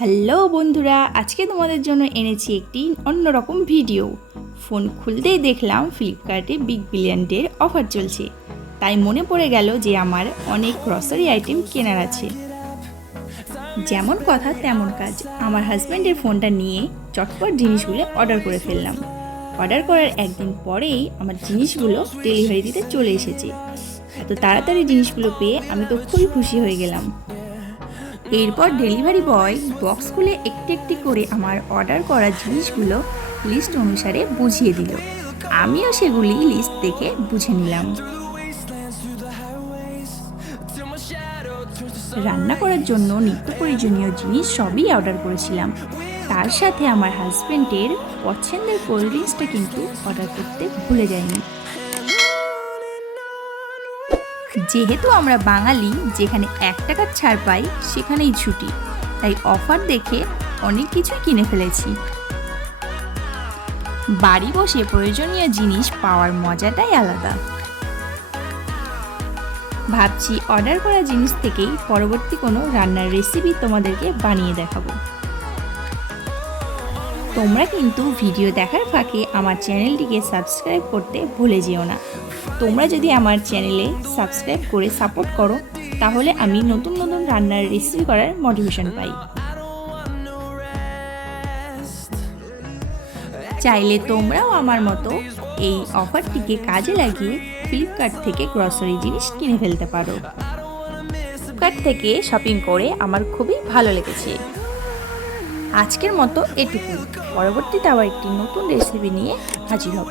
Hello বন্ধুরা, আজকে তোমাদের জন্য এনেছি একটি অন্যরকম ভিডিও। ফোন খুলতেই দেখলাম ফ্লিপকার্টে বিগ বিলিয়ন ডের অফার চলছে, তাই মনে পড়ে গেল যে আমার অনেক গ্রসারি আইটেম কেনার আছে। যেমন কথা তেমন কাজ, আমার হাজব্যান্ডের ফোনটা নিয়ে চটপট জিনিসগুলো অর্ডার করে ফেললাম। অর্ডার করার একদিন পরেই আমার জিনিসগুলো ডেলিভারি দিতে চলে এসেছে। এত তাড়াতাড়ি জিনিসগুলো পেয়ে আমি তো খুবই খুশি হয়ে গেলাম। এরপর ডেলিভারি বয় বক্স খুলে একটি একটি করে আমার অর্ডার করা জিনিসগুলো লিস্ট অনুসারে বুঝিয়ে দিল। আমিও সেগুলি লিস্ট দেখে বুঝে নিলাম। রান্না করার জন্য নিত্য প্রয়োজনীয় জিনিস সবই অর্ডার করেছিলাম। তার সাথে আমার হাজব্যান্ডের পছন্দের কোল্ড ড্রিঙ্কসটা কিন্তু অর্ডার করতে ভুলে যাইনি। যেহেতু আমরা বাঙালি, যেখানে 1 টাকার ছাড় পাই সেখানেই ছুটি, তাই অফার দেখে অনেক কিছুই কিনে ফেলেছি। বাড়ি বসে প্রয়োজনীয় জিনিস পাওয়ার মজাটাই আলাদা। ভাবছি অর্ডার করা জিনিস থেকেই পরবর্তী কোনো রান্নার রেসিপি তোমাদেরকে বানিয়ে দেখাবো। তোমরা কিন্তু ভিডিও দেখার ফাঁকে আমার চ্যানেলটিকে সাবস্ক্রাইব করতে ভুলে যেও না। তোমরা যদি আমার চ্যানেলে সাবস্ক্রাইব করে সাপোর্ট করো, তাহলে আমি নতুন নতুন রান্নার রেসিপি করার মোটিভেশন পাই। চাইলে তোমরাও আমার মতো এই অফারটিকে কাজে লাগিয়ে ফ্লিপকার্ট থেকে গ্রসারি জিনিস কিনে ফেলতে পারো। ফ্লিপকার্ট থেকে শপিং করে আমার খুবই ভালো লেগেছে। আজকের মতো এটুকু। পরবর্তীতে আবার একটি নতুন রেসিপি নিয়ে হাজির হব।